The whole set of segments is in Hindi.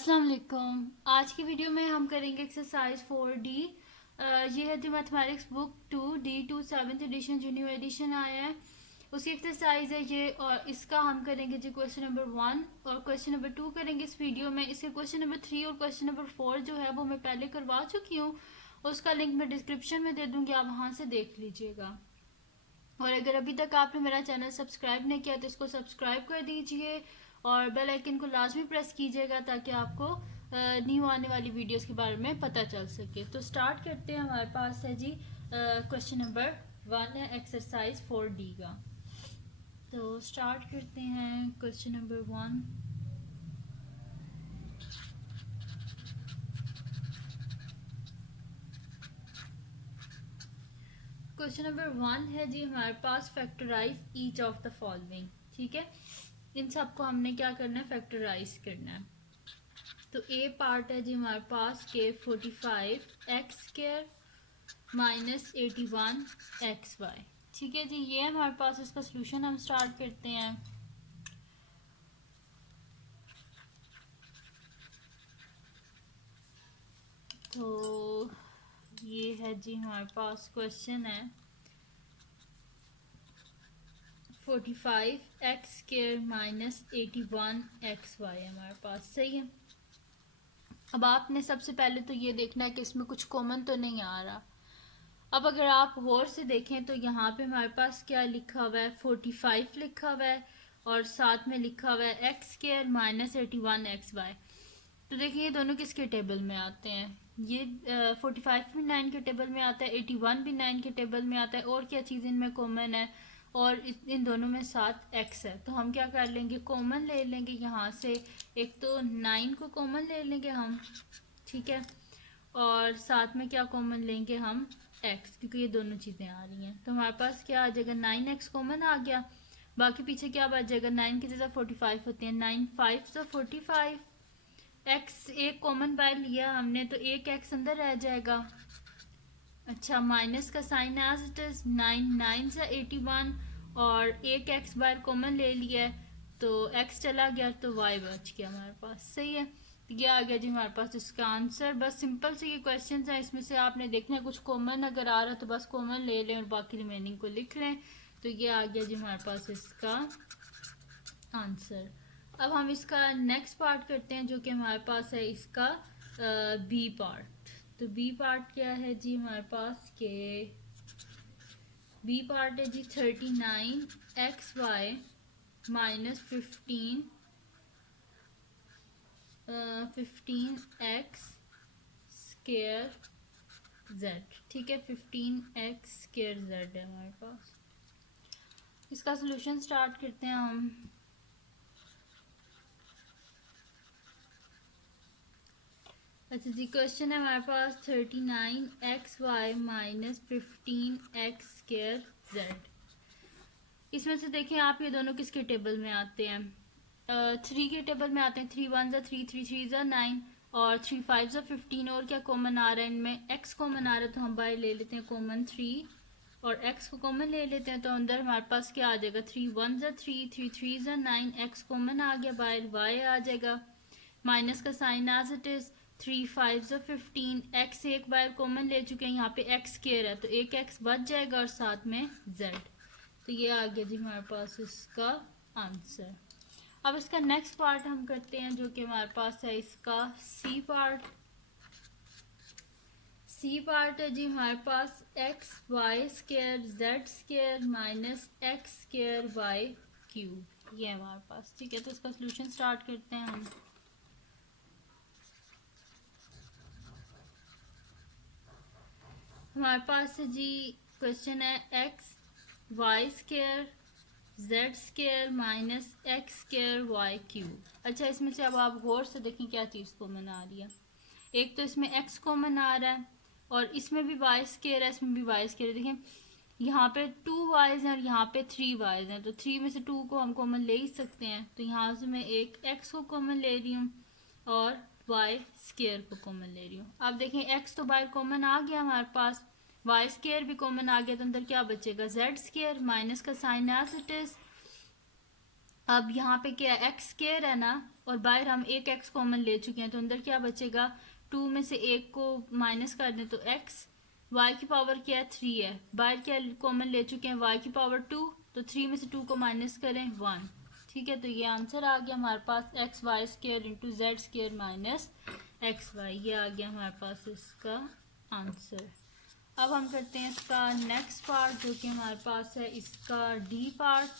अस्सलाम वालेकुम। आज की वीडियो में हम करेंगे एक्सरसाइज 4D। ये है the mathematics book 2D2 7th edition जो न्यू एडिशन आया है उसकी एक्सरसाइज है ये। और इसका हम करेंगे जी क्वेश्चन नंबर 1 और क्वेश्चन नंबर 2 करेंगे इस वीडियो में। इसके क्वेश्चन नंबर 3 और क्वेश्चन नंबर 4 जो है वो मैं पहले करवा चुकी हूँ, उसका लिंक मैं डिस्क्रिप्शन में दे दूँगी, आप वहाँ से देख लीजिएगा। और अगर अभी तक आपने मेरा चैनल सब्सक्राइब नहीं किया तो इसको सब्सक्राइब कर दीजिए और बेल आइकन को लाजमी प्रेस कीजिएगा ताकि आपको न्यू आने वाली वीडियोस के बारे में पता चल सके। तो स्टार्ट करते हैं। हमारे पास है जी क्वेश्चन नंबर 1 है एक्सरसाइज 4D का। तो स्टार्ट करते हैं क्वेश्चन नंबर 1। क्वेश्चन नंबर 1 है जी हमारे पास factorise each of the following. ठीक है, इन सबको हमने क्या करना है, फैक्टराइज करना है। तो ए पार्ट है जी हमारे पास के 45 x square minus 81 x y. ठीक है जी, ये हमारे पास इसका सोल्यूशन हम स्टार्ट करते हैं। तो ये है जी हमारे पास क्वेश्चन है 45 x square minus 81 x y हमारे पास, सही है। अब आपने सबसे पहले तो ये देखना है कि इसमें कुछ कॉमन तो नहीं आ रहा। अब अगर आप गौर से देखें तो यहाँ पे हमारे पास क्या लिखा हुआ है, 45 लिखा हुआ है और साथ में लिखा हुआ है x square minus 81 x y. तो देखिए ये दोनों किसके टेबल में आते हैं, ये 45 भी 9 के टेबल में आता है, 81 भी 9 के टेबल में आता है। और क्या चीज़ इनमें कॉमन है, और इन दोनों में साथ एक्स है। तो हम क्या कर लेंगे, कॉमन ले लेंगे यहाँ से। एक तो 9 को कॉमन ले लेंगे हम, ठीक है, और साथ में क्या कॉमन लेंगे हम, एक्स, क्योंकि ये दोनों चीज़ें आ रही हैं। तो हमारे पास क्या आ जाएगा, 9x कॉमन आ गया। बाकी पीछे क्या बच जाएगा, 9 की जगह 45 होती है, 9 5 तो 45। एक्स एक कॉमन बाहर लिया हमने तो एक एक्स अंदर रह जाएगा। अच्छा, माइनस का साइन एज इट इज, 9 9 से 81 और एक एक्स बाहर कॉमन ले लिया है तो एक्स चला गया तो वाई बच गया हमारे पास, सही है। तो ये आ गया जी हमारे पास इसका आंसर। बस सिंपल से ये क्वेश्चन है, इसमें से आपने देखना है कुछ कॉमन अगर आ रहा है तो बस कॉमन ले लें और बाकी रिमेनिंग को लिख लें। तो ये आ गया जी हमारे पास इसका आंसर। अब हम इसका नेक्स्ट पार्ट करते हैं जो कि हमारे पास है इसका बी पार्ट। तो बी पार्ट क्या है जी हमारे पास के बी पार्ट है जी 39 x y minus 15 x square z. ठीक है, 15 एक्स स्केयर जेड है हमारे पास। इसका सोल्यूशन स्टार्ट करते हैं हम। अच्छा जी, क्वेश्चन है हमारे पास 39 x y minus 15 x square z. इसमें से देखें आप, ये दोनों किसके टेबल में आते हैं, 3 के टेबल में आते हैं। 3 1 ज़ा 3, 3 3 ज़ा 9 और 3 5 ज़ा 15। और क्या कॉमन आ रहा है इनमें, एक्स कॉमन आ रहा है तो हम बाहर ले लेते हैं कॉमन 3 और एक्स को कॉमन ले लेते हैं। तो अंदर हमारे पास क्या आ जाएगा, 3 1 ज़ा 3, 3 3 ज़ा 9, एक्स कॉमन आ गया, बाहर वाई आ जाएगा। माइनस का साइन एज इट इज, 3 5 ज़ा 15, एक्स एक बार कॉमन ले चुके हैं, यहाँ पे एक्स स्क्वायर है तो एक एक्स बच जाएगा और साथ में जेड। तो ये आ गया जी हमारे पास इसका आंसर। अब इसका नेक्स्ट पार्ट हम करते हैं जो कि हमारे पास है इसका सी पार्ट। सी पार्ट है जी हमारे पास x y square z square minus x square y cube, ये हमारे पास। ठीक है, तो इसका सोल्यूशन स्टार्ट करते हैं हम। हमारे पास है जी क्वेश्चन है x y square z square minus x square y cube. अच्छा, इसमें से अब आप गौर से देखें क्या चीज़ कॉमन आ रही है। एक तो इसमें एक्स कॉमन आ रहा है और इसमें भी वाई स्क्वायर है, इसमें भी वाई स्क्वायर है। देखें यहाँ पे 2 वाइज हैं और यहाँ पे 3 वाइज हैं, तो 3 में से 2 को हम कॉमन ले ही सकते हैं। तो यहाँ से मैं एक एक्स को कॉमन ले रही हूँ और वाई स्क्वायर को कॉमन ले रही हूँ। अब देखें एक्स तो बाहर कॉमन आ गया हमारे पास, वाई स्क्वायर भी कॉमन आ गया, तो अंदर क्या बचेगा, जेड स्क्वायर। माइनस का साइन एज इट इज, अब यहाँ पे क्या है, एक्स स्क्वायर है ना, और बाहर हम एक एक्स कॉमन ले चुके हैं, तो अंदर क्या बचेगा, 2 में से एक को माइनस कर दें तो एक्स, वाई की पावर क्या है 3 है, बाहर क्या कॉमन ले चुके हैं वाई की पावर 2, तो 3 में से 2 को माइनस करें 1। ठीक है, तो ये आंसर आ गया हमारे पास x y square into z square minus x y, ये आ गया हमारे पास इसका आंसर। अब हम करते हैं इसका नेक्स्ट पार्ट जो कि हमारे पास है इसका डी पार्ट।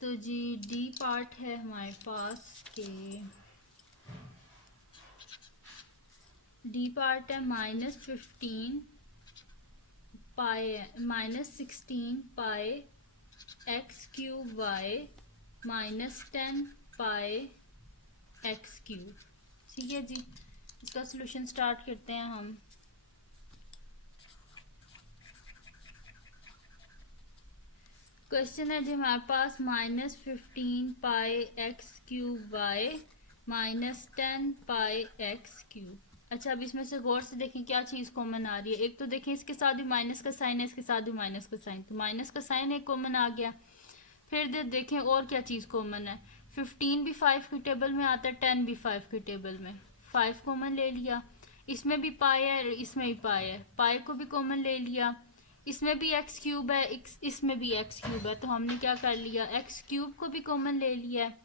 तो जी डी पार्ट है हमारे पास के डी पार्ट है -15 पाई -16 पाई एक्स क्यूब वाई -10 पाई एक्स क्यूब। ठीक है जी, इसका सलूशन स्टार्ट करते हैं हम। क्वेश्चन है जी हमारे पास -15 पाई एक्स क्यूब वाई -10 पाई एक्स क्यूब। अच्छा, अब इसमें से गौर से देखें क्या चीज़ कॉमन आ रही है। एक तो देखें इसके साथ भी माइनस का साइन है, इसके साथ भी माइनस का साइन, तो माइनस का साइन एक कॉमन आ गया। फिर देखें और क्या चीज़ कॉमन है, 15 भी 5 की टेबल में आता है, 10 भी 5 की टेबल में, 5 कॉमन ले लिया। इसमें भी पाई है, इसमें भी पाई है, पाई को भी कॉमन ले लिया। इसमें भी एक्स क्यूब है, इसमें भी एक्स क्यूब है, तो हमने क्या कर लिया, एक्स क्यूब को भी कॉमन ले लिया है।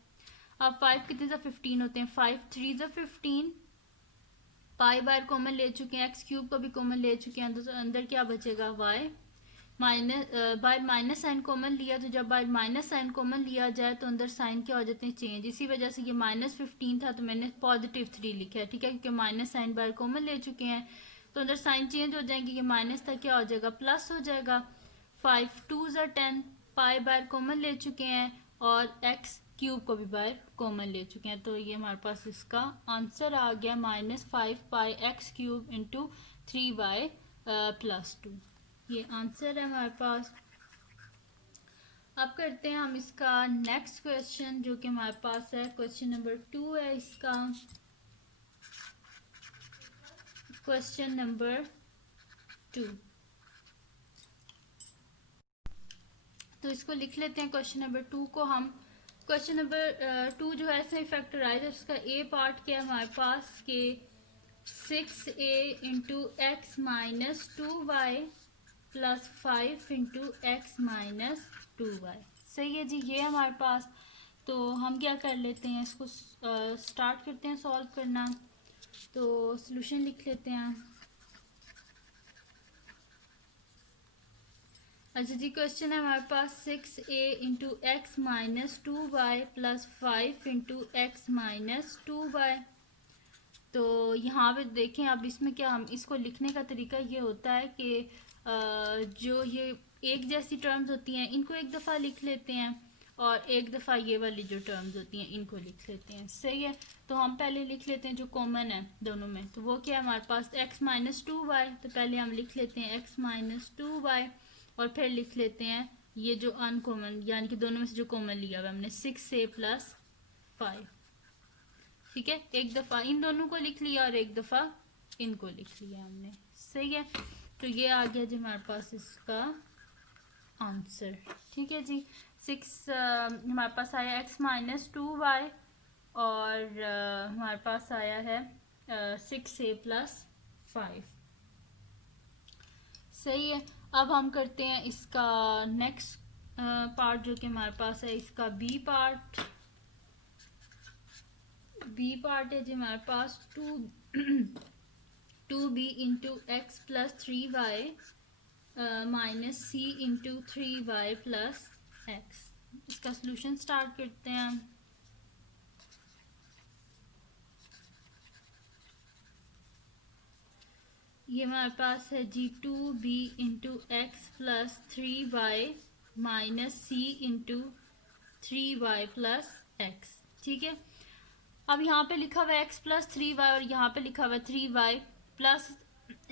अब 5 कितने सा 15 होते हैं, 5 3 सा 15, पाई बार कॉमन ले चुके हैं, एक्स क्यूब को भी कॉमन ले चुके हैं, तो अंदर क्या बचेगा y minus, by minus sign common लिया, तो जब बाय माइनस साइन कॉमन लिया जाए तो अंदर साइन क्या हो जाते हैं चेंज। इसी वजह से ये -15 था तो मैंने +3 लिखा है। ठीक है, क्योंकि माइनस साइन बाय कॉमन ले चुके हैं तो अंदर साइन चेंज हो जाएंगे, ये माइनस था क्या हो जाएगा प्लस हो जाएगा। 5 2 10, पाई बार कॉमन ले चुके हैं और एक्स क्यूब को भी बाहर कॉमन ले चुके हैं, तो ये हमारे पास इसका आंसर आ गया -5 पाई एक्स क्यूब इंटू 3y + 2। ये आंसर है हमारे पास। अब करते हैं हम इसका नेक्स्ट क्वेश्चन जो कि हमारे पास है क्वेश्चन नंबर 2 है इसका। क्वेश्चन नंबर 2, तो इसको लिख लेते हैं क्वेश्चन नंबर 2 को हम। क्वेश्चन नंबर 2 जो है इसमें फैक्टराइज है, उसका ए पार्ट क्या है हमारे पास के 6a into x -2y + 5 into x -2y। सही है जी, ये हमारे पास। तो हम क्या कर लेते हैं, इसको स्टार्ट करते हैं सॉल्व करना। तो सॉल्यूशन लिख लेते हैं। अच्छा जी, क्वेश्चन है हमारे पास 6a into x -2y + 5 into x -2y। तो यहाँ पे देखें, अब इसमें क्या, हम इसको लिखने का तरीका ये होता है कि जो ये एक जैसी टर्म्स होती हैं इनको एक दफ़ा लिख लेते हैं और एक दफ़ा ये वाली जो टर्म्स होती हैं इनको लिख लेते हैं। सही है, तो हम पहले लिख लेते हैं जो कॉमन है दोनों में, तो वो क्या है हमारे पास x -2y। तो पहले हम लिख लेते हैं x -2y और फिर लिख लेते हैं ये जो अनकॉमन यानी कि दोनों में से जो कॉमन लिया हुआ हमने 6a + 5। ठीक है, एक दफ़ा इन दोनों को लिख लिया और एक दफ़ा इनको लिख लिया हमने। सही है, तो ये आ गया जी हमारे पास इसका आंसर। ठीक है जी, 6 हमारे पास आया x -2y और हमारे पास आया है 6a + 5। सही है, अब हम करते हैं इसका नेक्स्ट पार्ट जो कि हमारे पास है इसका बी पार्ट। बी पार्ट है जी हमारे पास 2b into x + 3y -c into 3y + x। इसका सलूशन स्टार्ट करते हैं हम। ये हमारे पास है जी 2b into x + 3y -c into 3y + x। ठीक है, अब यहाँ पे लिखा हुआ है x + 3y और यहाँ पे लिखा हुआ है 3y +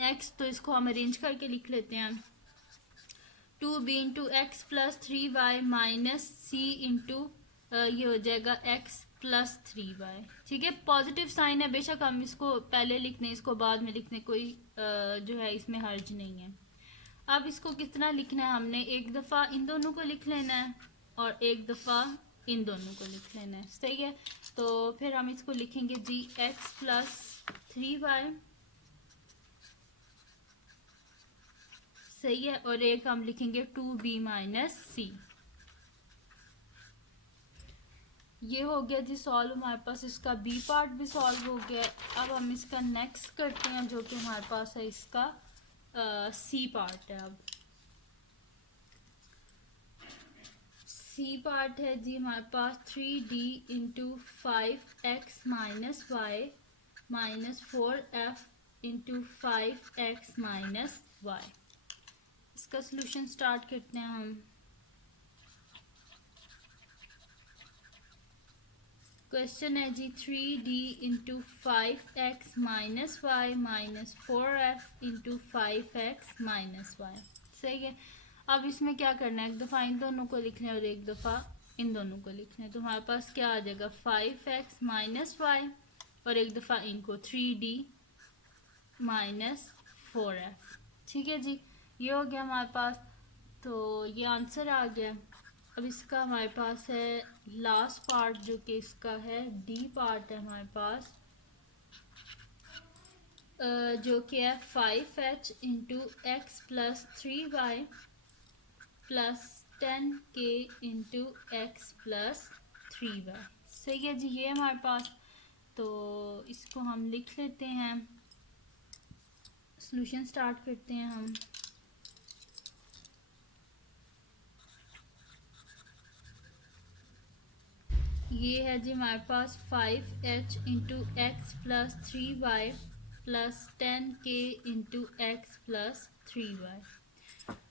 x, तो इसको हम अरेंज करके लिख लेते हैं। 2b into x + 3y -c into ये हो जाएगा x + 3y। ठीक है, पॉजिटिव साइन है, बेशक हम इसको पहले लिख दें इसको बाद में लिखने कोई जो है इसमें हर्ज नहीं है। अब इसको कितना लिखना है, हमने एक दफ़ा इन दोनों को लिख लेना है और एक दफ़ा इन दोनों को लिख लेना है, सही है। तो फिर हम इसको लिखेंगे जी x प्लस 3y, सही है, और एक हम लिखेंगे 2b माइनस सी। ये हो गया जी सॉल्व, हमारे पास इसका बी पार्ट भी सॉल्व हो गया है। अब हम इसका नेक्स्ट करते हैं जो कि हमारे पास है इसका सी पार्ट है। अब सी पार्ट है जी हमारे पास 3d into 5x minus y minus 4f into 5x minus y. इसका सोल्यूशन स्टार्ट करते हैं हम। क्वेश्चन है जी 3d into 5x minus y minus 4f into 5x minus y, सही है। अब इसमें क्या करना है, एक दफ़ा इन दोनों को लिखना है और एक दफ़ा इन दोनों को लिखना है। तो हमारे पास क्या आ जाएगा 5x माइनस वाई और एक दफ़ा इनको 3d माइनस 4f, ठीक है जी। ये हो गया हमारे पास, तो ये आंसर आ गया। अब इसका हमारे पास है लास्ट पार्ट जो कि इसका है डी पार्ट है हमारे पास, जो कि है 5h into x plus 3y plus 10k into x plus 3y, सही है जी। ये हमारे पास, तो इसको हम लिख लेते हैं, सॉल्यूशन स्टार्ट करते हैं हम। ये है जी हमारे पास 5h into x plus 3y plus 10k into x plus 3y।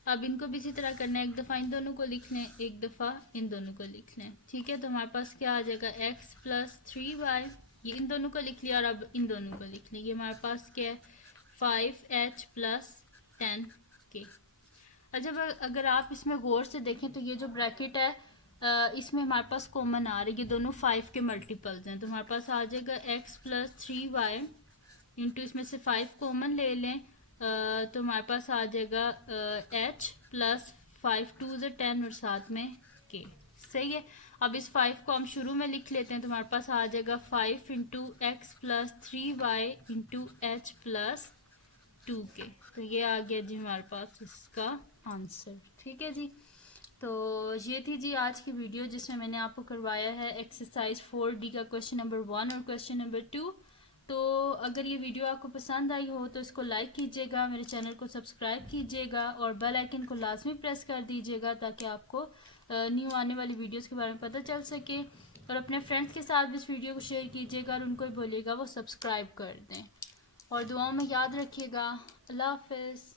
अब इनको भी इसी तरह करना है, एक दफ़ा इन दोनों को लिख लें, एक दफ़ा इन दोनों को लिख लें, ठीक है। तो हमारे पास क्या आ जाएगा x प्लस 3y, ये इन दोनों को लिख लिया और अब इन दोनों को लिख लें। ये हमारे पास क्या है 5h प्लस 10k। अच्छा, अगर आप इसमें गौर से देखें तो ये जो ब्रैकेट है इसमें हमारे पास कॉमन आ रही है, ये दोनों 5 के मल्टीपल्स हैं। तो हमारे पास आ जाएगा x प्लस 3y इंटू इसमें से 5 कॉमन ले लें, तो हमारे पास आ जाएगा h प्लस 5 2 से 10 और साथ में k, सही है। अब इस 5 को हम शुरू में लिख लेते हैं, तो हमारे पास आ जाएगा 5 into x plus 3y into H plus 2k। तो ये आ गया जी हमारे पास इसका आंसर, ठीक है जी। तो ये थी जी आज की वीडियो जिसमें मैंने आपको करवाया है एक्सरसाइज 4D का क्वेश्चन नंबर 1 और क्वेश्चन नंबर 2। तो अगर ये वीडियो आपको पसंद आई हो तो इसको लाइक कीजिएगा, मेरे चैनल को सब्सक्राइब कीजिएगा और बेल आइकन को लाजमी प्रेस कर दीजिएगा ताकि आपको न्यू आने वाली वीडियोस के बारे में पता चल सके। और अपने फ्रेंड्स के साथ भी इस वीडियो को शेयर कीजिएगा और उनको भी बोलिएगा वो सब्सक्राइब कर दें। और दुआओं में याद रखिएगा। अल्लाह हाफ़िज़।